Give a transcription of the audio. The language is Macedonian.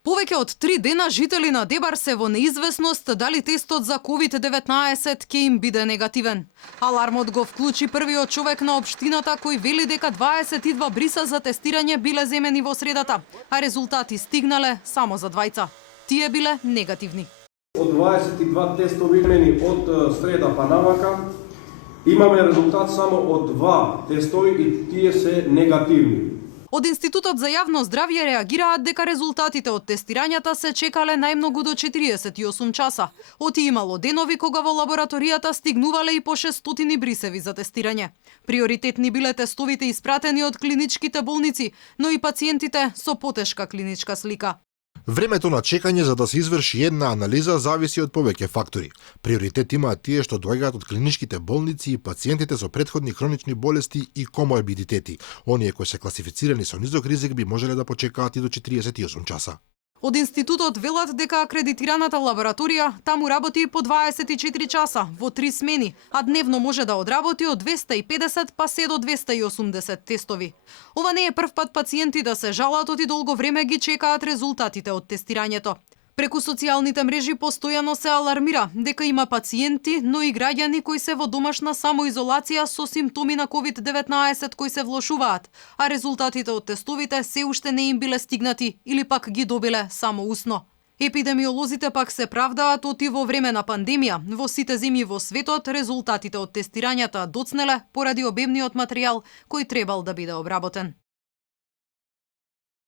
Повеќе од 3 дена жители на Дебар се во неизвестност дали тестот за COVID-19 ќе им биде негативен. Алармот го вклучи првиот човек на општината кој вели дека 22 бриса за тестирање биле земени во средата, а резултати стигнале само за двајца. Тие биле негативни. Од 22 тестови земени од среда па навака, имаме резултат само од 2 тестови и тие се негативни. Од Институтот за јавно здравје реагираат дека резултатите од тестирањата се чекале најмногу до 48 часа. Оти имало денови кога во лабораторијата стигнувале и по 600 брисеви за тестирање. Приоритетни биле тестовите испратени од клиничките болници, но и пациентите со потешка клиничка слика. Времето на чекање за да се изврши една анализа зависи од повеќе фактори. Приоритет имаат тие што доаѓаат од клиничките болници и пациентите со претходни хронични болести и коморбидитети. Оние кои се класифицирани со низок ризик би можеле да почекаат и до 48 часа. Од институтот велат дека акредитираната лабораторија таму работи по 24 часа во 3 смени, а дневно може да одработи од 250 па се до 280 тестови. Ова не е прв пат пациенти да се жалат оти долго време ги чекаат резултатите од тестирањето. Преку социјалните мрежи постојано се алармира дека има пациенти, но и граѓани кои се во домашна самоизолација со симптоми на COVID-19 кои се влошуваат, а резултатите од тестовите се уште не им биле стигнати или пак ги добиле само усно. Епидемиолозите пак се правдаат оти во време на пандемија, во сите земји во светот резултатите од тестирањата доцнеле поради обемниот материјал кој требал да биде обработен.